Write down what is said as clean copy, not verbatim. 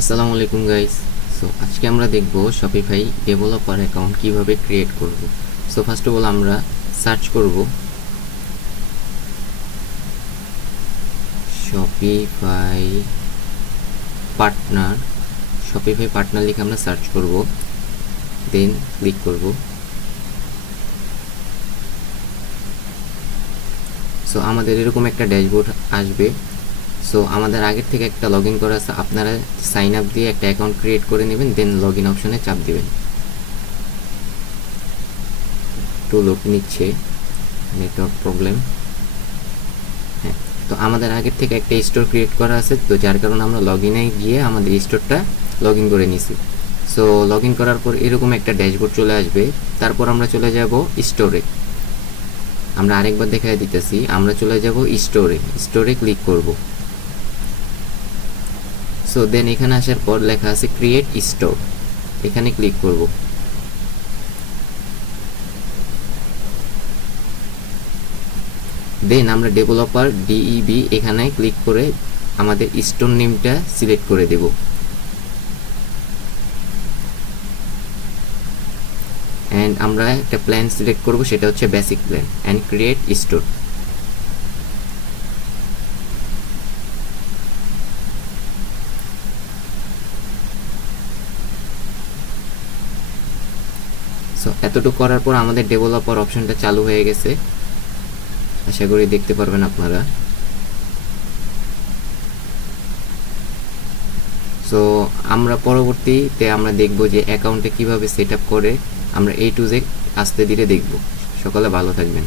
আসসালামু আলাইকুম guys. So আজকে আমরা দেখব শপিফাই ডেভেলপার অ্যাকাউন্ট কিভাবে ক্রিয়েট করব। সো ফার্স্ট অফ অল আমরা সার্চ করব শপিফাই পার্টনার। শপিফাই পার্টনার লিখে আমরা সার্চ করব, দেন ক্লিক করব। সো আমাদের এরকম একটা ড্যাশবোর্ড আসবে। সো আমাদের আগের থেকে একটা লগ ইন করা আছে, আপনারা সাইন আপ দিয়ে একটা অ্যাকাউন্ট ক্রিয়েট করে নেবেন, দেন লগ ইন অপশনে চাপ দিবেন। একটু লোক নিচ্ছে, নেটওয়ার্ক প্রবলেম। হ্যাঁ, তো আমাদের আগের থেকে একটা স্টোর ক্রিয়েট করা আছে, তো যার কারণে আমরা লগ ইনে গিয়ে আমাদের স্টোরটা লগ ইন করে নিছি। সো লগ ইন করার পর এরকম একটা ড্যাশবোর্ড চলে আসবে। তারপর আমরা চলে যাব স্টোরে। আমরা আরেকবার দেখাই দিতেছি, আমরা চলে যাব স্টোরে। স্টোরে ক্লিক করব। সো দেন এখানে আসার পর লেখা আছে ক্রিয়েট স্টোর, এখানে ক্লিক করব। দেন আমরা ডেভেলপার ডিইবি এখানে ক্লিক করে আমাদের স্টোর নেমটা সিলেক্ট করে দেব। অ্যান্ড আমরা একটা প্ল্যান সিলেক্ট করব, সেটা হচ্ছে basic plan, and create store. So এতটুকু করার পর আমাদের ডেভেলপার অপশনটা চালু হয়ে গেছে, আশা করি দেখতে পারবেন আপনারা। সো আমরা পরবর্তীতে আমরা দেখব যে অ্যাকাউন্টে কিভাবে সেট আপ করে, আমরা A to Z আস্তে ধীরে দেখব। সকলে ভালো থাকবেন।